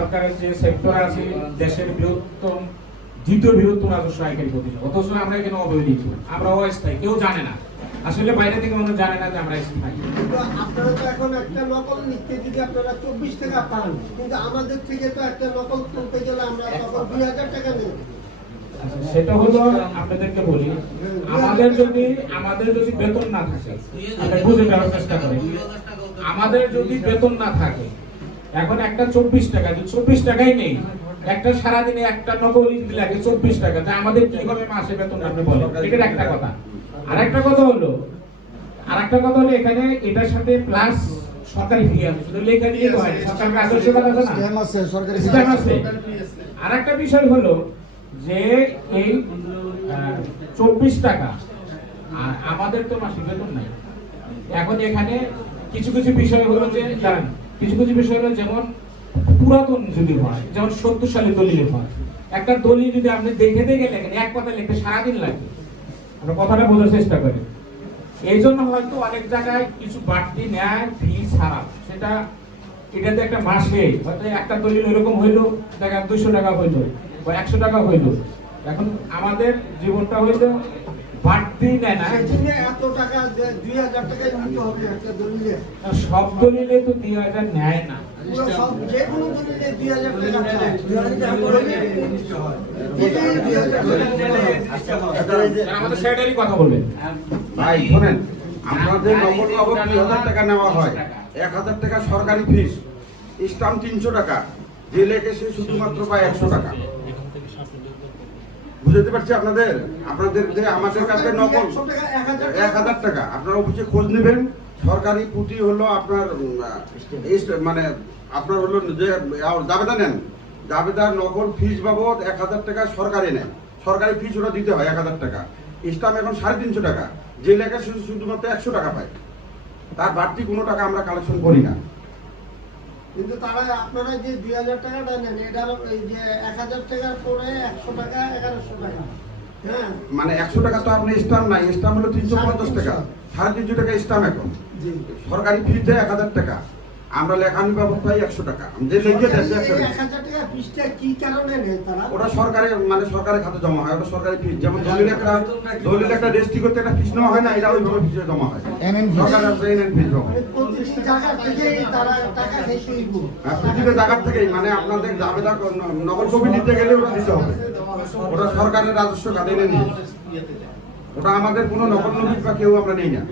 সরকারের যে সেক্টর আছে দেশের বৃহত্তম দ্বিতীয় বৃহত্তম রাজস্ব আয়কারী প্রতিষ্ঠান। অথচ আমরা এখানে অবহেলিত। আমরা অস্থায়ী কেউ জানে না। আসলে বাইরে থেকে মানুষ জানে না যে আমরা স্থায়ী। আপনারা তো এখন একটা নকল নিতে দিকে আপনারা চব্বিশ টাকা পান কিন্তু আমাদের থেকে তো একটা নকল তুলতে গেলে আমরা তখন দুই হাজার টাকা নেব। আচ্ছা, সেটা হলো আপনাদেরকে বলি আমাদের যদি আমাদের যদি বেতন না থাকে বুঝে নেওয়ার চেষ্টা করেন আমাদের যদি বেতন না থাকে এখন একটা চব্বিশ টাকা চব্বিশ টাকাই নেই। একটা সারাদিনে একটা নকল ইট লাগে চব্বিশ টাকা তা আমাদের কি হবে মাসে বেতন আপনি বলেন? এটার একটা কথা। আর একটা কথা হলো আর একটা কথা হলো এখানে এটার সাথে প্লাস সরকারি ফি আছে দিয়ে তো হয় আছে সরকারি স্ট্যাম্প আছে। আর একটা বিষয় হলো যে এই চব্বিশ টাকা আর আমাদের তো মাসিক বেতন নাই। এখন এখানে কিছু কিছু বিষয় হলো যে দাঁড়ান কিছু কিছু বিষয় হলো যেমন পুরাতন যদি হয়, যেমন সত্তর সালে দলিল হয়, একটা দলিল যদি আপনি দেখে দেখে লেখেন, এক কথা লিখতে সারাদিন লাগে। আমরা কথাটা বোঝার চেষ্টা করি। এই জন্য হয়তো অনেক জায়গায় কিছু বাড়তি নেয় ফি ছাড়া। সেটা, এটাতে একটা মাসে হয়তো একটা দলিল এরকম হইল, দেখা দুশো টাকা হইল বা একশো টাকা হইল। এখন আমাদের জীবনটা হইল বাড়তি নেয় না? এত সব দলিলে তো দুই হাজার নেয় না। কথা বলবেন ভাই শোনেন নগদ দুই হাজার টাকা নেওয়া হয়। এক হাজার টাকা সরকারি ফিস। স্টাম্প তিনশো টাকা। যে লেখে সে শুধুমাত্র পায় একশো টাকা। বুঝতে পারছি আপনাদের? আপনাদের আমাদের কাছে নকল এক হাজার টাকা। আপনার অফিসে খোঁজ নেবেন। সরকারি পুঁজি হলো আপনার মানে আপনার হলো যে জাবেদা নেন। জাবেদার নকল ফিস বাবদ এক হাজার টাকা সরকারি নেন সরকারি ফিস ওটা দিতে হয় এক হাজার টাকা। স্টাম্প এখন সাড়ে তিনশো টাকা। যে লেখা শুধু শুধুমাত্র একশো টাকা পায়। তার বাড়তি কোনো টাকা আমরা কালেকশন করি না। কিন্তু তারা আপনারা যে দুই হাজার টাকাটা নেন এটার এই যে এক হাজার টাকার পরে একশো টাকা এগারোশো টাকা। হ্যাঁ। মানে একশো টাকা তো আপনি স্টাম্প নাই স্টাম্প হলো তিনশো পঞ্চাশ টাকা। সাড়ে তিনশো টাকা স্টাম্প এখন। সরকারি ফিজ দেয় এক হাজার টাকা। আমরা লেখানি বাবদ পাই একশো টাকা। যে লিখে দেয় একশো টাকা। এক হাজার টাকা পিসটা কি কারণে নেয় তারা? ওটা সরকারের মানে সরকারের খাতে জমা হয় ওটা সরকারি ফিস যেমন দলিল একটা দলিল একটা রেজিস্ট্রি করতে একটা ফিস নেওয়া হয় না এটা ওইভাবে ফিসে জমা হয়। এনএন ফিস জমা প্রতিটি প্রতিটা জায়গার থেকেই মানে আপনাদের জাবেদা নগর কপি নিতে গেলে ওটা দিতে হবে। ওটা সরকারের রাজস্ব খাতে এনে নিয়ে। ওটা আমাদের কোনো নকল নবী বা কেউ আমরা নেই না।